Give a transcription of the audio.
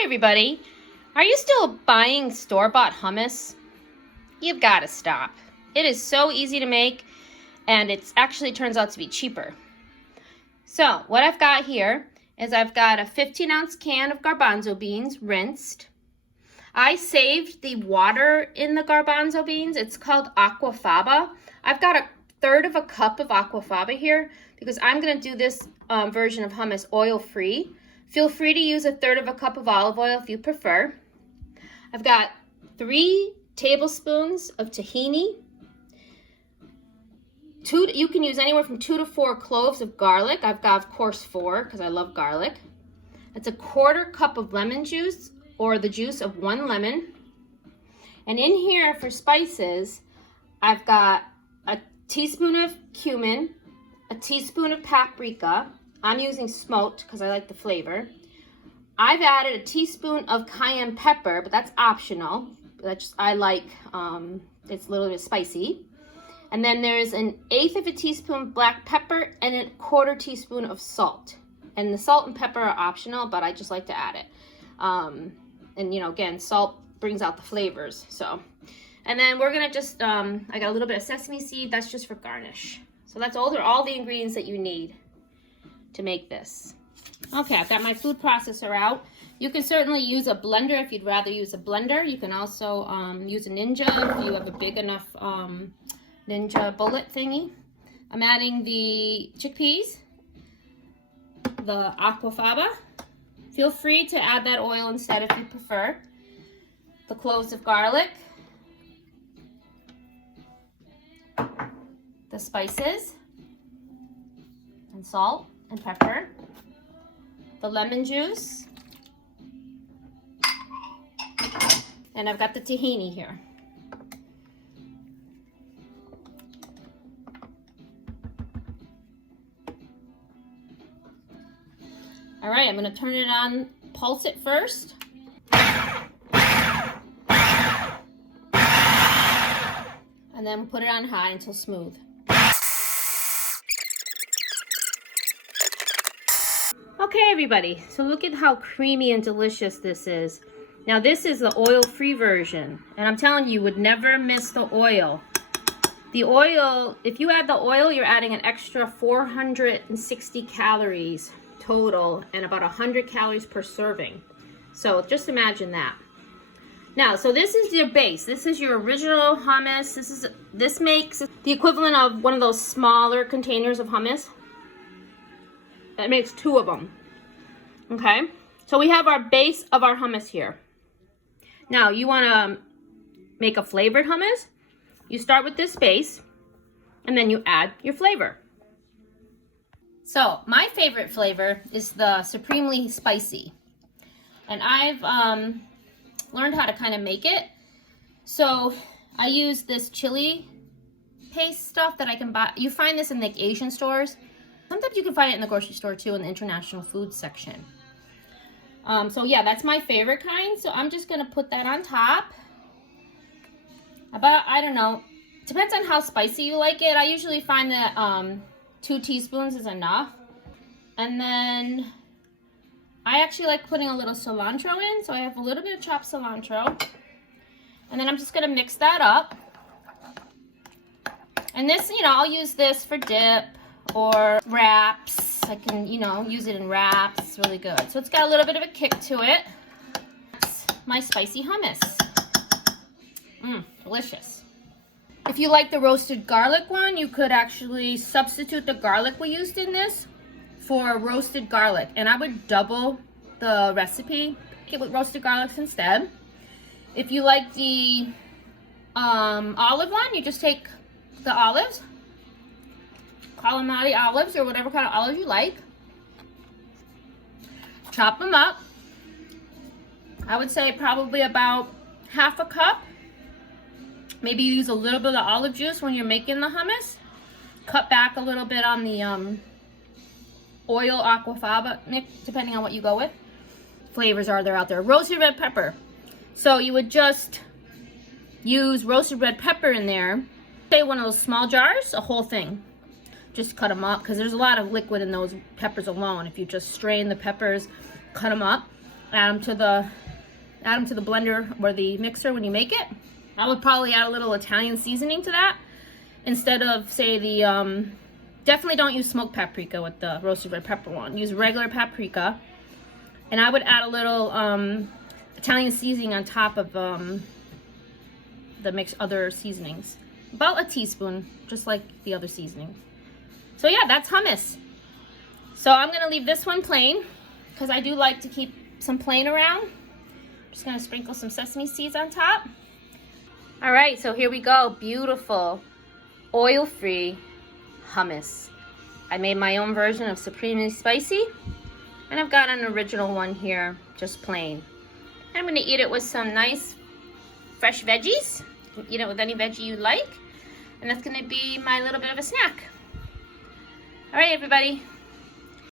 Hi everybody. Are you still buying store-bought hummus? You've got to stop. It is so easy to make and it actually turns out to be cheaper. So what I've got here is I've got a 15-ounce can of garbanzo beans rinsed. I saved the water in the garbanzo beans. It's called aquafaba. I've got 1/3 cup of aquafaba here because I'm going to do this version of hummus oil-free. Feel free to use 1/3 cup of olive oil if you prefer. I've got 3 tablespoons of tahini. You can use anywhere from 2 to 4 cloves of garlic. I've got, of course, 4 because I love garlic. That's 1/4 cup of lemon juice or the juice of 1 lemon. And in here for spices, I've got a teaspoon of cumin, a teaspoon of paprika. I'm using smoked because I like the flavor. I've added a teaspoon of cayenne pepper, but that's optional. I like, it's a little bit spicy. And then there's 1/8 teaspoon black pepper and 1/4 teaspoon of salt. And the salt and pepper are optional, but I just like to add it. And you know, again, salt brings out the flavors. So, and then we're gonna just, I got a little bit of sesame seed. That's just for garnish. So that's all the ingredients that you need to make this. Okay, I've got my food processor out. You can certainly use a blender if you'd rather use a blender. You can also use a Ninja if you have a big enough Ninja bullet thingy. I'm adding the chickpeas, the aquafaba. Feel free to add that oil instead if you prefer. The cloves of garlic, the spices, and salt and pepper, the lemon juice, and I've got the tahini here. All right, I'm gonna turn it on, pulse it first. And then put it on high until smooth. Okay, everybody, so look at how creamy and delicious this is. Now, this is the oil-free version, and I'm telling you would never miss the oil. The oil, if you add the oil, you're adding an extra 460 calories total and about 100 calories per serving. So just imagine that. Now, so this is your base. This is your original hummus. This makes the equivalent of one of those smaller containers of hummus. It makes 2 of them. Okay, so we have our base of our hummus here. Now, you want to make a flavored hummus. You start with this base, and then you add your flavor. So, my favorite flavor is the supremely spicy. And I've learned how to kind of make it. So, I use this chili paste stuff that I can buy. You find this in the Asian stores. Sometimes you can find it in the grocery store too, in the international food section. So yeah, that's my favorite kind. So I'm just gonna put that on top. About, I don't know, depends on how spicy you like it. I usually find that 2 teaspoons is enough. And then I actually like putting a little cilantro in. So I have a little bit of chopped cilantro. And then I'm just gonna mix that up. And this, you know, I'll use this for dip or wraps. I can, you know, use it in wraps. It's really good. So it's got a little bit of a kick to it. That's my spicy hummus. Delicious. If you like the roasted garlic one, you could actually substitute the garlic we used in this for roasted garlic. And I would double the recipe, get with roasted garlics instead. If you like the olive one, you just take the olives, calamari olives or whatever kind of olives you like. Chop them up. I would say probably about 1/2 cup. Maybe use a little bit of olive juice when you're making the hummus. Cut back a little bit on the oil aquafaba mix, depending on what you go with. Flavors they're out there. Roasted red pepper. So you would just use roasted red pepper in there. Say one of those small jars, a whole thing. Just cut them up because there's a lot of liquid in those peppers alone. If you just strain the peppers, cut them up, add them to the blender or the mixer when you make it. I would probably add a little Italian seasoning to that instead of, say, the definitely don't use smoked paprika with the roasted red pepper one. Use regular paprika, and I would add a little Italian seasoning on top of the other seasonings, about a teaspoon, just like the other seasoning. So yeah, that's hummus. So I'm gonna leave this one plain because I do like to keep some plain around. Just gonna sprinkle some sesame seeds on top. All right, so here we go. Beautiful, oil-free hummus. I made my own version of supremely spicy, and I've got an original one here, just plain. I'm gonna eat it with some nice fresh veggies. You can eat it with any veggie you like, and that's gonna be my little bit of a snack. All right, everybody.